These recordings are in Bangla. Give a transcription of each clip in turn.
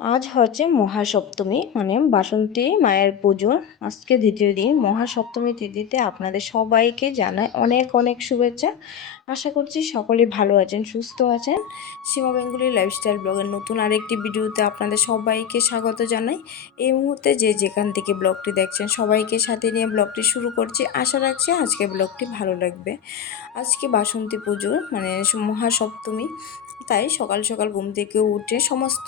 আজ হচ্ছে মহাসপ্তমী মানে বাসন্তী মায়ের পুজো। আজকে দ্বিতীয় দিন মহাসপ্তমী তিথিতে আপনাদের সবাইকে জানাই অনেক অনেক শুভেচ্ছা। আশা করছি সকলে ভালো আছেন, সুস্থ আছেন। সীমা বেঙ্গলি লাইফস্টাইল ব্লগের নতুন আরেকটি ভিডিওতে আপনাদের সবাইকে স্বাগত জানাই। এই মুহূর্তে যে যেখান থেকে ব্লগটি দেখছেন সবাইকে সাথে নিয়ে ব্লগটি শুরু করছি। আশা রাখছি আজকে ব্লগটি ভালো লাগবে। আজকে বাসন্তী পুজো মানে মহাসপ্তমী, তাই সকাল সকাল ঘুম থেকে উঠে সমস্ত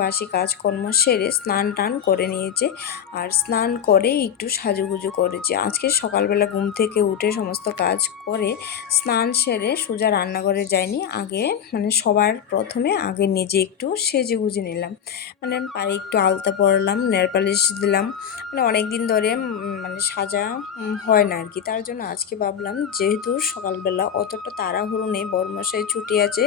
বাসি কাজকর্ম সেরে স্নান টান করে নিয়েছে। আর স্নান করে একটু সাজুগুজু করেছে। আজকে সকালবেলা ঘুম থেকে উঠে সমস্ত কাজ করে স্নান সেরে সোজা রান্নাঘরে যায়নি, আগে মানে সবার প্রথমে আগে নিজে একটু সেজে গুজে নিলাম। মানে পায়ে একটু আলতা পরালাম, নেল পালিশ দিলাম। মানে অনেক দিন ধরে মানে সাজা হয় না আর কি। তার জন্য আজকে ভাবলাম যেহেতু সকালবেলা অতটা তাড়াহুড়ো নেই, বড়মশাই ছুটি আছে,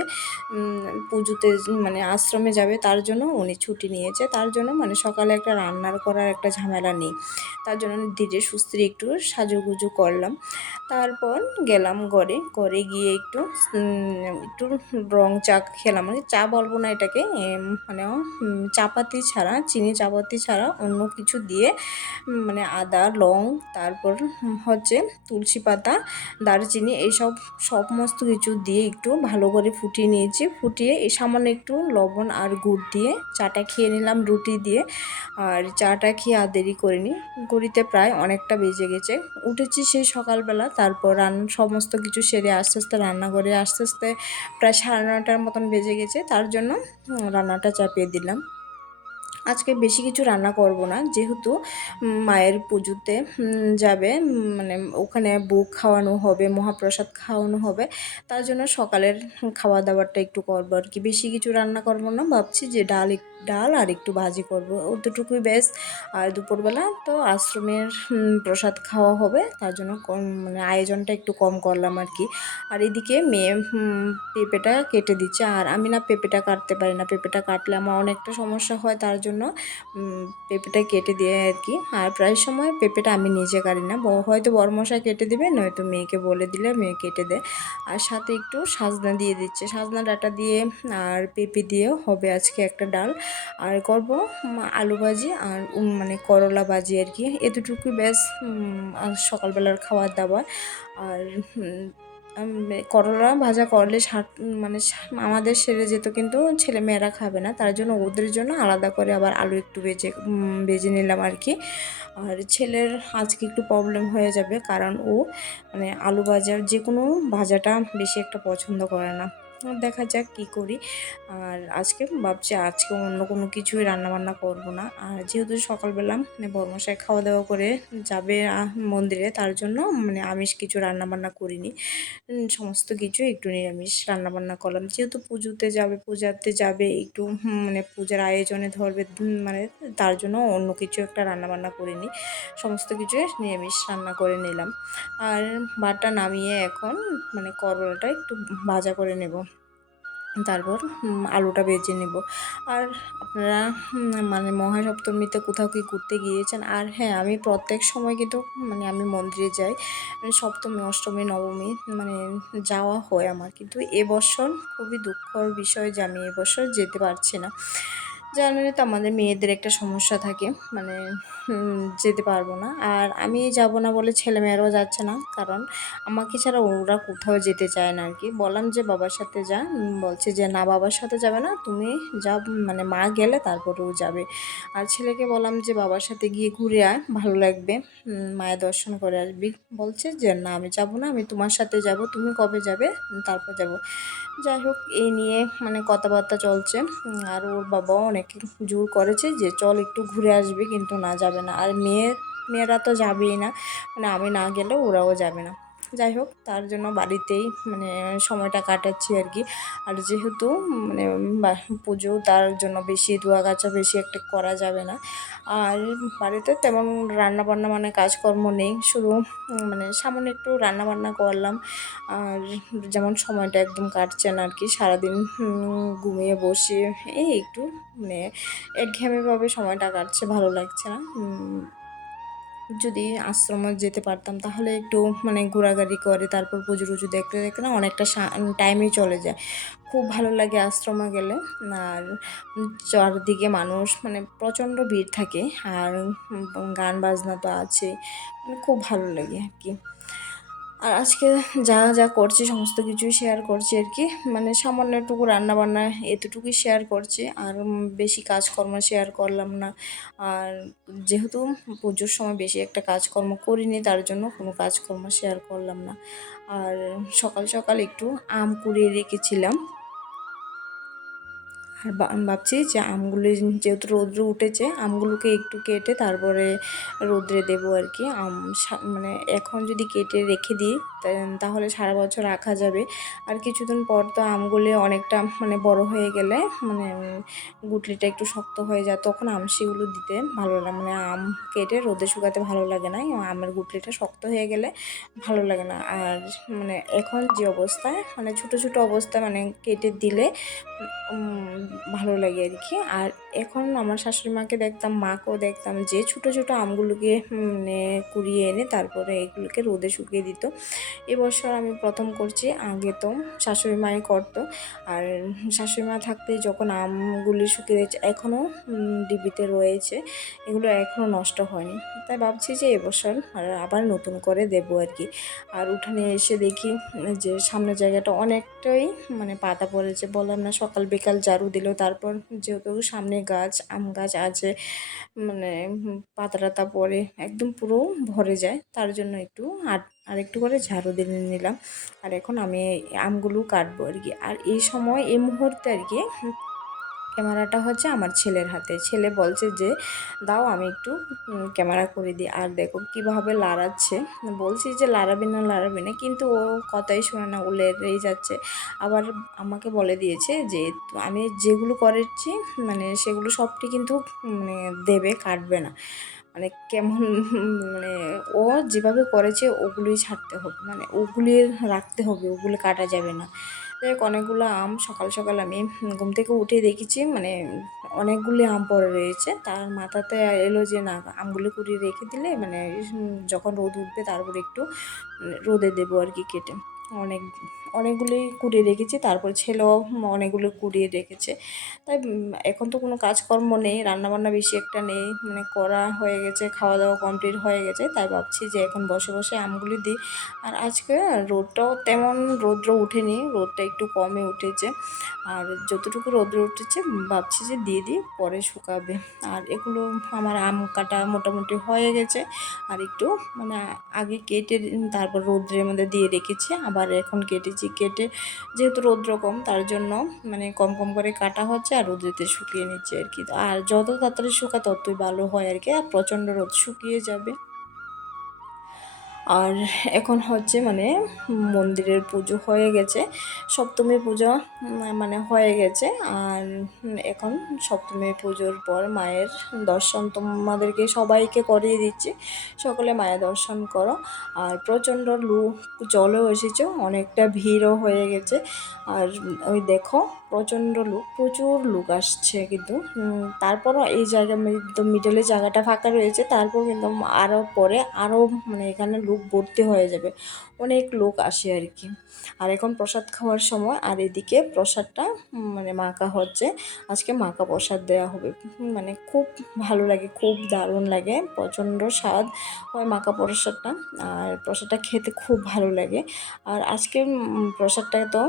পুজোতে মানে আশ্রমে যাবে, তার জন্য উনি ছুটি নিয়েছে। তার জন্য মানে সকালে একটা রান্নার করার একটা ঝামেলা নেই। তার জন্য ধীরে সুস্থে একটু সাজুগুজু করলাম। তারপর গেলাম ঘরে গিয়ে একটু রং চা খেলাম। মানে চা বলবো না এটাকে, মানে চাপাতি ছাড়া, চিনি চাপাতি ছাড়া অন্য কিছু দিয়ে, মানে আদা লং, তারপর হচ্ছে তুলসী পাতা, দারচিনি, এইসব সমস্ত কিছু দিয়ে একটু ভালো করে ফুটিয়ে নিয়েছি। ফুটিয়ে এই সামান্য একটু লবণ আর গুড় দিয়ে চাটা খেয়ে নিলাম রুটি দিয়ে। আর চাটা খেয়ে আর দেরি করিনি, ঘড়িতে প্রায় অনেকটা বেজে গেছে। উঠেছি সেই সকালবেলা, তারপর সমস্ত কিছু সেরে আস্তে আস্তে রান্নাঘরে আসতে আসতে প্রায় 9:30টার মতন বেজে গেছে। তার জন্য রান্নাটা চাপিয়ে দিলাম। আজকে বেশি কিছু রান্না করব না, যেহেতু মায়ের পুজোতে যাবে, মানে ওখানে ভোগ খাওয়ানো হবে, মহাপ্রসাদ খাওয়ানো হবে। তার জন্য সকালের খাওয়া দাওয়াটা একটু করবো আর কি। বেশি কিছু রান্না করব না, ভাবছি যে ডাল আর একটু ভাজি করব, অতটুকুই বেশ। আর দুপুরবেলা তো আশ্রমের প্রসাদ খাওয়া হবে, তার জন্য মানে আয়োজনটা একটু কম করলাম আর কি। আর এদিকে মেয়ে পেঁপেটা কেটে দিচ্ছে, আর আমি না পেঁপেটা কাটতে পারি না। পেঁপেটা কাটলে আমার অনেকটা সমস্যা হয়, তার জন্য পেঁপেটা কেটে দিয়ে আর কি। আর প্রায় সময় পেঁপেটা আমি নিজে কাটি না, হয়তো বড়মশাই কেটে দেবে, নয়তো মেয়েকে বলে দিলে মেয়ে কেটে দেয়। আর সাথে একটু সাজনা দিয়ে দিচ্ছে, সাজনা ডাঁটা দিয়ে আর পেঁপে দিয়েও হবে আজকে একটা ডাল। আর করব আলু ভাজি আর মানে করলা ভাজি আর কি। এতটুকুই বেশ সকালবেলার খাবার দাবার। আর করলা ভাজা করলে মানে আমাদের সেরে যেত, কিন্তু ছেলেমেয়েরা খাবে না, তার জন্য ওদের জন্য আলাদা করে আবার আলু একটু ভেজে নিলাম আর কি। আর ছেলের আজকে একটু প্রবলেম হয়ে যাবে, কারণ ও মানে আলু ভাজার যে কোনো ভাজাটা বেশি একটা পছন্দ করে না। দেখা যাক কী করি। আর আজকে ভাবছি আজকে অন্য কোনো কিছুই রান্নাবান্না করব না। আর যেহেতু সকালবেলা মানে বর্মশাই খাওয়া দাওয়া করে যাবে মন্দিরে, তার জন্য মানে আমিষ কিছু রান্নাবান্না করিনি। সমস্ত কিছু একটু নিরামিষ রান্নাবান্না করলাম, যেহেতু পূজাতে যাবে একটু মানে পূজার আয়োজনে ধরবে, মানে তার জন্য অন্য কিছু একটা রান্নাবান্না করিনি, সমস্ত কিছু নিরামিষ রান্না করে নিলাম। আর ভাতটা নামিয়ে এখন মানে করলাটা একটু ভাজা করে নেব, তারপর আলুটা ভেজে নেব। আর আপনারা মানে মহাসপ্তমীতে কোথাও কি ঘুরতে গিয়েছেন? আর হ্যাঁ, আমি প্রত্যেক সময় কিন্তু মানে আমি মন্দিরে যাই, মানে সপ্তমী অষ্টমী নবমী মানে যাওয়া হয় আমার। কিন্তু এবছর খুবই দুঃখর বিষয় যে আমি এবছর যেতে পারছি না। জানেনই তো আমাদের মেয়েদের একটা সমস্যা থাকে, মানে যেতে পারবো না। আর আমি যাব না বলে ছেলেমেয়েরাও যাচ্ছে না, কারণ আমাকে ছাড়া ওরা কোথাও যেতে চায় না আর কি। বললাম যে বাবার সাথে যা, বলছে যে না, বাবার সাথে যাবে না, তুমি যা, মানে মা গেলে তারপরেও যাবে। আর ছেলেকে বললাম যে বাবার সাথে গিয়ে ঘুরে আয়, ভালো লাগবে, মায়ের দর্শন করে আসবি। বলছে যে না, আমি যাব না, আমি তোমার সাথে যাব, তুমি কবে যাবে তারপর যাব। যাই হোক, এই নিয়ে মানে কথাবার্তা চলছে। আর ওর বাবাও অনেক জোর করেছে যে চল একটু ঘুরে আসবি, কিন্তু না, যাবে না। আর মেয়েরা তো যাবেই না, মানে আমি না গেলেও ওরাও যাবে না। যাই হোক, তার জন্য বাড়িতেই মানে সময়টা কাটাচ্ছি আর কি। আর যেহেতু মানে পুজো, তার জন্য বেশি ধোয়া কাচা বেশি একটা করা যাবে না। আর বাড়িতে তেমন রান্নাবান্না মানে কাজকর্ম নেই, শুধু মানে সামান্য একটু রান্নাবান্না করলাম। আর যেমন সময়টা একদম কাটছে না আর কি, সারাদিন ঘুমিয়ে বসে এই একটু মানে একঘেয়েমিভাবে সময়টা কাটছে, ভালো লাগছে না। যদি আশ্রমে যেতে পারতাম তাহলে একটু মানে ঘোরাঘুরি করে তারপর পুজো টুজো দেখতে দেখতে না অনেকটা টাইমই চলে যায়। খুব ভালো লাগে আশ্রমে গেলে। আর চারদিকে মানুষ মানে প্রচণ্ড ভিড় থাকে, আর গান বাজনা তো আছে, মানে খুব ভালো লাগে আর কি। আর আজকে যা যা করছি সমস্ত কিছুই শেয়ার করছি আর কি, মানে সামান্য একটুকু রান্নাবান্না এতটুকুই শেয়ার করছি, আর বেশি কাজকর্ম শেয়ার করলাম না। আর যেহেতু পুজোর সময় বেশি একটা কাজকর্ম করিনি, তার জন্য কোনো কাজকর্ম শেয়ার করলাম না। আর সকাল সকাল একটু আম কুড়িয়ে রেখেছিলাম, আর আমি ভাবছি যে আমগুলি যেহেতু রৌদ্র উঠেছে আমগুলোকে একটু কেটে তারপরে রৌদ্রে দেবো আর কি। মানে এখন যদি কেটে রেখে দিই তাহলে সারা বছর রাখা যাবে। আর কিছুদিন পর তো আমগুলি অনেকটা মানে বড় হয়ে গেলে মানে গুটলিটা একটু শক্ত হয়ে যায়, তখন আমশিগুলো দিতে ভালো লাগে, মানে আম কেটে রোদে শুকাতে ভালো লাগে না, আমের গুটলিটা শক্ত হয়ে গেলে ভালো লাগে না। আর মানে এখন যে অবস্থায় মানে ছোটো ছোটো অবস্থায় মানে কেটে দিলে ভালো লাগে আর কি। আর এখন আমার শাশুড়ি মাকে দেখতাম, মাকেও দেখতাম যে ছোটো ছোটো আমগুলোকে মানে কুড়িয়ে এনে তারপরে এগুলোকে রোদে শুকিয়ে দিত। এবছর আমি প্রথম করছি, আগে তো শাশুড়ি মাই করতো। আর শাশুড়ি মা থাকতে যখন আমগুলি শুকিয়ে দিয়েছে এখনও ডিবিতে রয়েছে, এগুলো এখনও নষ্ট হয়নি, তাই ভাবছি যে এবছর আবার নতুন করে দেবো আর কি। আর উঠানে এসে দেখি যে সামনের জায়গাটা অনেকটাই মানে পাতা পড়েছে, বললাম না সকাল বিকাল ঝাড়ু দিল, তারপর যেহেতু সামনে গাছ আম গাছ আছে মানে পাতা টাতা পড়ে একদম পুরো ভরে যায়, তার জন্য একটু আর একটু করে ঝাড়ু দিয়ে নিলাম। আর এখন আমি আমগুলো কাটবো আর কি। আর এই সময় এই মুহূর্তে আর কি ক্যামেরাটা হচ্ছে আমার ছেলের হাতে, ছেলে বলছে যে দাও আমি একটু ক্যামেরা করে দিই। আর দেখো কীভাবে লাড়াচ্ছে, বলছি যে লাড়াবি না, কিন্তু ও কথাই শোনে না, ও লেড়েই যাচ্ছে। আবার আমাকে বলে দিয়েছে যে আমি যেগুলো করেছি মানে সেগুলো সবটি কিন্তু মানে দেবে, কাটবে না। মানে কেমন মানে ও যেভাবে করেছে ওগুলোই ছাড়তে হবে, মানে ওগুলি রাখতে হবে, ওগুলো কাটা যাবে না। যাই হোক অনেকগুলো আম সকাল সকাল আমি ঘুম থেকে উঠে দেখেছি মানে অনেকগুলি আম পড়ে রয়েছে, তার মাথাতে এলো যে না আমগুলি কুড়িয়ে রেখে দিলে মানে যখন রোদ উঠবে তারপরে একটু রোদে দেবো আর কি কেটে। অনেক অনেকগুলি কুড়িয়ে রেখেছি, তারপর ছেলেও অনেকগুলো কুড়িয়ে রেখেছে। তাই এখন তো কোনো কাজকর্ম নেই, রান্নাবান্না বেশি একটা নেই, মানে করা হয়ে গেছে, খাওয়া দাওয়া কমপ্লিট হয়ে গেছে, তাই ভাবছি যে এখন বসে বসে আমগুলি দিই। আর আজকে রোদটাও তেমন রৌদ্র উঠেনি, রোদটা একটু কমে উঠেছে। আর যতটুকু রৌদ্র উঠেছে ভাবছি যে দিয়ে দিই, পরে শুকাবে। আর এগুলো আমার আম কাটা মোটামুটি হয়ে গেছে, আর একটু মানে আগে কেটে তারপর রৌদ্রের মধ্যে দিয়ে রেখেছি, আবার এখন কেটেছি, কেটে যেহেতু রৌদ্র কম তার জন্য মানে কম কম করে কাটা হচ্ছে আর রোদ্রেতে শুকিয়ে নিচ্ছে আর কি। আর যত তাড়াতাড়ি শুকা ততই ভালো হয় আর কি, আর প্রচণ্ড রোদ শুকিয়ে যাবে। আর এখন হচ্ছে মানে মন্দিরের পুজো হয়ে গেছে, সপ্তমী পুজো মানে হয়ে গেছে। আর এখন সপ্তমী পুজোর পর মায়ের দর্শন তোমাদেরকে সবাইকে করিয়ে দিচ্ছি, সকলে মায়ের দর্শন করো। আর প্রচণ্ড লোক চলেও এসেছে, অনেকটা ভিড়ও হয়ে গেছে। আর ওই দেখো প্রচণ্ড লোক, প্রচুর লোক আসছে কিন্তু তারপরও এই জায়গা মিডলে জায়গাটা ফাঁকা রয়েছে, তারপর কিন্তু আরও পরে আরও মানে এখানে লোক ভর্তি হয়ে যাবে, অনেক লোক আসে আর কি। আর এখন প্রসাদ খাওয়ার সময়, আর এদিকে প্রসাদটা মানে মাখা হচ্ছে, আজকে মাখা প্রসাদ দেওয়া হবে, মানে খুব ভালো লাগে, খুব দারুণ লাগে, প্রচণ্ড স্বাদ হয় মাখা প্রসাদটা। আর প্রসাদটা খেতে খুব ভালো লাগে। আর আজকে প্রসাদটা তো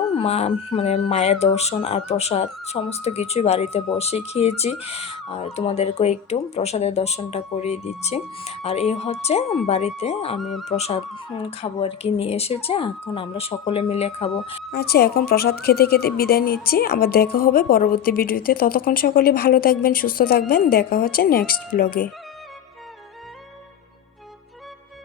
মানে মায়ের দর্শন আর প্রসাদ সমস্ত কিছুই বাড়িতে বসে খেয়েছি, আর তোমাদেরকেও একটু প্রসাদের দর্শনটা করিয়ে দিচ্ছি। আর এই হচ্ছে বাড়িতে আমি প্রসাদ খাবো আর কি, নিয়ে এসেছে, এখন আমরা সকলে মিলে খাবো। আচ্ছা এখন প্রসাদ খেতে খেতে বিদায় নিচ্ছি, আবার দেখা হবে পরবর্তী ভিডিওতে, ততক্ষণ সকলে ভালো থাকবেন, সুস্থ থাকবেন, দেখা হচ্ছে নেক্সট ব্লগে।